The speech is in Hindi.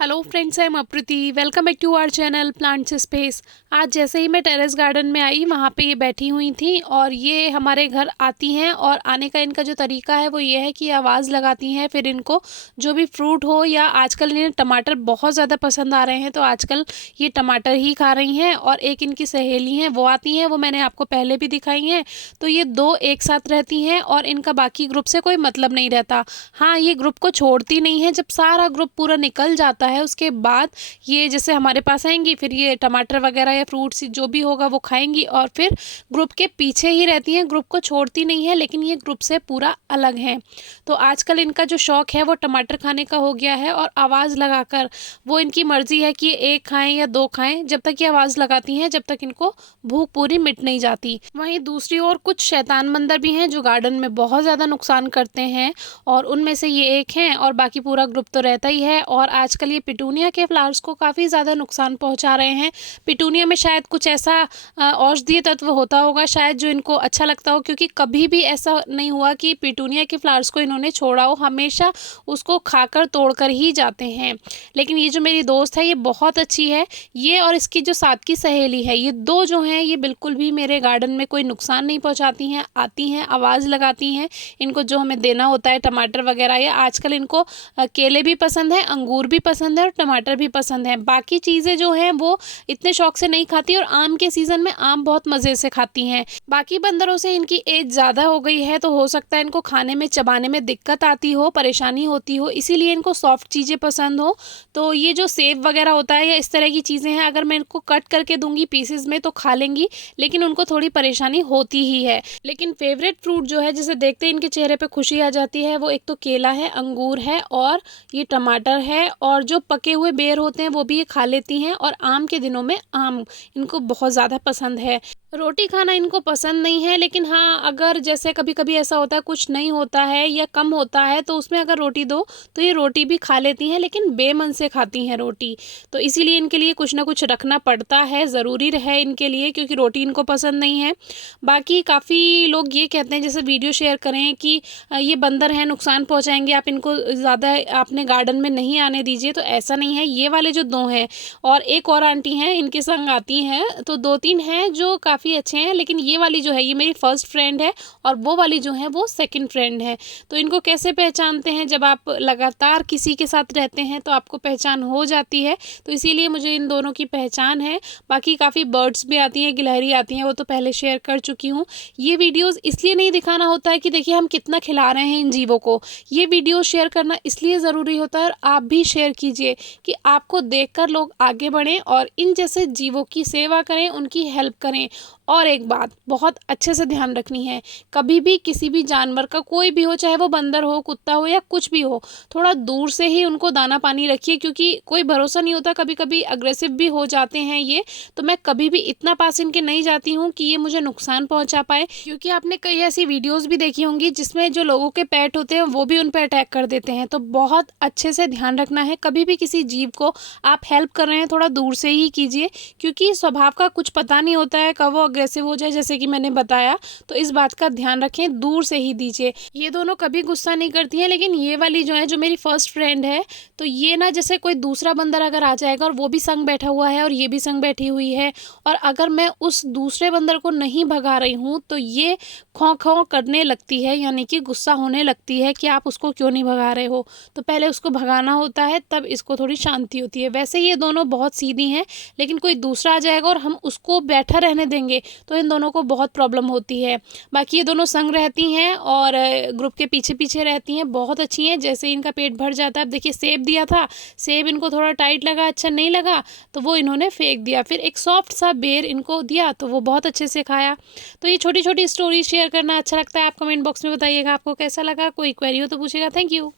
Hello friends, I am Apriti. Welcome back to our channel plants space. आज जैसे ही मैं टेरेस गार्डन में आई, वहाँ पे ये बैठी हुई थी और ये हमारे घर आती हैं। और आने का इनका जो तरीका है वो ये है कि आवाज़ लगाती हैं, फिर इनको जो भी फ्रूट हो, या आजकल इन्हें टमाटर बहुत ज़्यादा पसंद आ रहे हैं तो आजकल ये टमाटर ही खा रही हैं। और एक इनकी सहेली हैं, वो आती हैं, वो मैंने आपको पहले भी दिखाई हैं। तो ये दो एक साथ रहती हैं और इनका बाकी ग्रुप से कोई मतलब नहीं रहता। हाँ, ये ग्रुप को छोड़ती नहीं है। जब सारा ग्रुप पूरा निकल जाता है उसके बाद ये जैसे हमारे पास आएंगी, फिर ये टमाटर वगैरह या फ्रूट्स जो भी होगा वो खाएंगी और फिर ग्रुप के पीछे ही रहती हैं। ग्रुप को छोड़ती नहीं है, लेकिन ये ग्रुप से पूरा अलग है। तो आजकल इनका जो शौक है वो टमाटर खाने का हो गया है और आवाज़ लगाकर, वो इनकी मर्जी है कि ये एक खाएं या दो खाएं, जब तक ये आवाज़ लगाती हैं जब तक इनको भूख पूरी मिट नहीं जाती। वहीं दूसरी ओर कुछ शैतान बंदर भी हैं जो गार्डन में बहुत ज़्यादा नुकसान करते हैं, और उनमें से ये एक हैं और बाकी पूरा ग्रुप तो रहता ही है। और आजकल ये पिटूनिया के फ्लावर्स को काफ़ी ज़्यादा नुकसान पहुंचा रहे हैं। पिटूनिया में शायद कुछ ऐसा औषधीय तत्व होता होगा शायद, जो इनको अच्छा लगता हो, क्योंकि कभी भी ऐसा नहीं हुआ कि पिटूनिया के फ्लावर्स को इन्होंने छोड़ा हो, हमेशा उसको खाकर तोड़कर ही जाते हैं। लेकिन ये जो मेरी दोस्त है ये बहुत अच्छी है। ये और इसकी जो साथ की सहेली है, ये दो जो हैं ये बिल्कुल भी मेरे गार्डन में कोई नुकसान नहीं पहुँचाती हैं। आती हैं, आवाज़ लगाती हैं, इनको जो हमें देना होता है टमाटर वगैरह, या आजकल इनको केले भी पसंद है, अंगूर भी पसंद है और टमाटर भी पसंद है। बाकी चीज़ें जो हैं वो इतने शौक से नहीं खाती, और आम के सीज़न में आम बहुत मज़े से खाती हैं। बाकी बंदरों से इनकी एज ज़्यादा हो गई है तो हो सकता है इनको खाने में चबाने में दिक्कत आती हो, परेशानी होती हो, इसीलिए इनको सॉफ्ट चीज़ें पसंद हो। तो ये जो सेब वगैरह होता है या इस तरह की चीज़ें हैं, अगर मैं इनको कट करके दूंगी पीसेस में तो खा लेंगी, लेकिन उनको थोड़ी परेशानी होती ही है। लेकिन फेवरेट फ्रूट जो है, जिसे देखते ही इनके चेहरे पे खुशी आ जाती है, वो एक तो केला है, अंगूर है और ये टमाटर है। और जो पके हुए बेर होते हैं वो भी ये खा लेती हैं, और आम के दिनों में आम इनको बहुत ज़्यादा पसंद है। रोटी खाना इनको पसंद नहीं है, लेकिन हाँ, अगर जैसे कभी कभी ऐसा होता है कुछ नहीं होता है या कम होता है तो उसमें अगर रोटी दो तो ये रोटी भी खा लेती हैं, लेकिन बेमन से खाती हैं रोटी। तो इसीलिए इनके लिए कुछ ना कुछ रखना पड़ता है, ज़रूरी है इनके लिए, क्योंकि रोटी इनको पसंद नहीं है। बाकी काफ़ी लोग ये कहते हैं जैसे वीडियो शेयर करें कि ये बंदर हैं, नुकसान पहुँचाएंगे, आप इनको ज़्यादा अपने गार्डन में नहीं आने दीजिए। तो ऐसा नहीं है। ये वाले जो दो हैं और एक और आंटी हैं इनके संग आती हैं, तो दो तीन हैं जो काफ़ी अच्छे हैं, लेकिन ये वाली जो है ये मेरी फर्स्ट फ्रेंड है और वो वाली जो है वो सेकंड फ्रेंड है। तो इनको कैसे पहचानते हैं, जब आप लगातार किसी के साथ रहते हैं तो आपको पहचान हो जाती है। तो इसीलिए मुझे इन दोनों की पहचान है। बाकी काफ़ी बर्ड्स भी आती हैं, गिलहरी आती हैं, वो तो पहले शेयर कर चुकी हूँ। ये वीडियोज़ इसलिए नहीं दिखाना होता है कि देखिए हम कितना खिला रहे हैं इन जीवों को, ये वीडियो शेयर करना इसलिए ज़रूरी होता है। और आप भी शेयर कीजिए कि आपको देखकर लोग आगे बढ़ें और इन जैसे जीवों की सेवा करें, उनकी हेल्प करें। और एक बात बहुत अच्छे से ध्यान रखनी है, कभी भी किसी भी जानवर का, कोई भी हो, चाहे वो बंदर हो, कुत्ता हो या कुछ भी हो, थोड़ा दूर से ही उनको दाना पानी रखिए, क्योंकि कोई भरोसा नहीं होता, कभी कभी अग्रेसिव भी हो जाते हैं ये। तो मैं कभी भी इतना पास इनके नहीं जाती हूँ कि ये मुझे नुकसान पहुँचा पाए, क्योंकि आपने कई ऐसी वीडियोज़ भी देखी होंगी जिसमें जो लोगों के पेट होते हैं वो भी उन पर अटैक कर देते हैं। तो बहुत अच्छे से ध्यान रखना है, कभी भी किसी जीव को आप हेल्प कर रहे हैं थोड़ा दूर से ही कीजिए, क्योंकि स्वभाव का कुछ पता नहीं होता है, कब वो अग्रेसिव हो जाए, जैसे कि मैंने बताया। तो इस बात का ध्यान रखें, दूर से ही दीजिए। ये दोनों कभी गुस्सा नहीं करती हैं, लेकिन ये वाली जो है, जो मेरी फर्स्ट फ्रेंड है, तो ये ना जैसे कोई दूसरा बंदर अगर आ जाएगा और वो भी संग बैठा हुआ है और ये भी संग बैठी हुई है, और अगर मैं उस दूसरे बंदर को नहीं भगा रही हूँ तो ये खौं खौं करने लगती है, यानी कि गुस्सा होने लगती है कि आप उसको क्यों नहीं भगा रहे हो। तो पहले उसको भगाना होता है, तब इसको थोड़ी शांति होती है। वैसे ये दोनों बहुत सीधी हैं, लेकिन कोई दूसरा आ जाएगा और हम उसको बैठा रहने देंगे तो इन दोनों को बहुत प्रॉब्लम होती है। बाकी ये दोनों संग रहती हैं और ग्रुप के पीछे पीछे रहती हैं, बहुत अच्छी हैं। जैसे ही इनका पेट भर जाता है, अब देखिए सेब दिया था, सेब इनको थोड़ा टाइट लगा, अच्छा नहीं लगा, तो वो इन्होंने फेंक दिया। फिर एक सॉफ्ट सा बेर इनको दिया तो वो बहुत अच्छे से खाया। तो ये छोटी छोटी स्टोरी शेयर करना अच्छा लगता है। आप कमेंट बॉक्स में बताइएगा आपको कैसा लगा, कोई क्वेरी हो तो पूछेगा। Thank you.